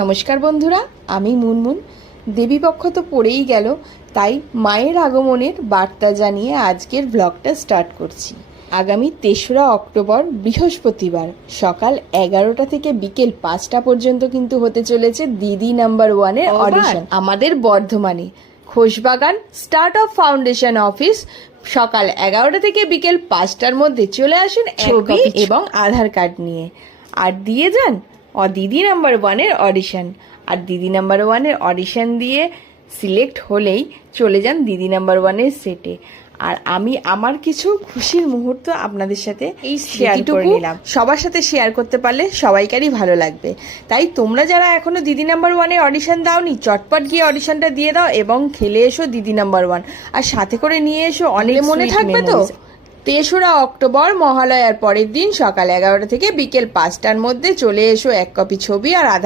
নমস্কার বন্ধুরা, আমি মুনমুন। দেবীপক্ষ তো পড়েই গেল, তাই মায়ের আগমনের বার্তা জানিয়ে আজকের ব্লগটা স্টার্ট করছি। আগামী ৩রা অক্টোবর বৃহস্পতিবার সকাল 11টা থেকে বিকেল 5টা পর্যন্ত কিন্তু হতে চলেছে দিদি নাম্বার 1-এর অডিশন আমাদের বর্ধমানে Khoshbagan start up foundation office. সকাল 11টা থেকে বিকেল 5টার মধ্যে চলে আসুন ছবি এবং আধার কার্ড নিয়ে, আর দিয়ে যান দিদি নাম্বার 1-এর অডিশন। আর দিদি নাম্বার 1-এর অডিশন দিয়ে সিলেক্ট হলেই চলে যান দিদি নাম্বার 1-এর সেটে। আর আমি আমার কিছু খুশির মুহূর্ত আপনাদের সাথে এই শেয়ার করে নিলাম। সবার সাথে শেয়ার করতে পারলে সবাইকারই ভালো লাগবে। তাই তোমরা যারা এখনো দিদি নাম্বার 1-এর অডিশন দাওনি, চটপট গিয়ে অডিশনটা দিয়ে দাও এবং খেলে এসো দিদি নাম্বার 1। আর সাথে করে নিয়ে এসো অনেক মনে থাকবে তো। ৩রা অক্টোবর মহালয়ার পরের দিন সকাল 11টা থেকে বিকেল 5টার মধ্যে চলে এসো এক কপি ছবি আর আধার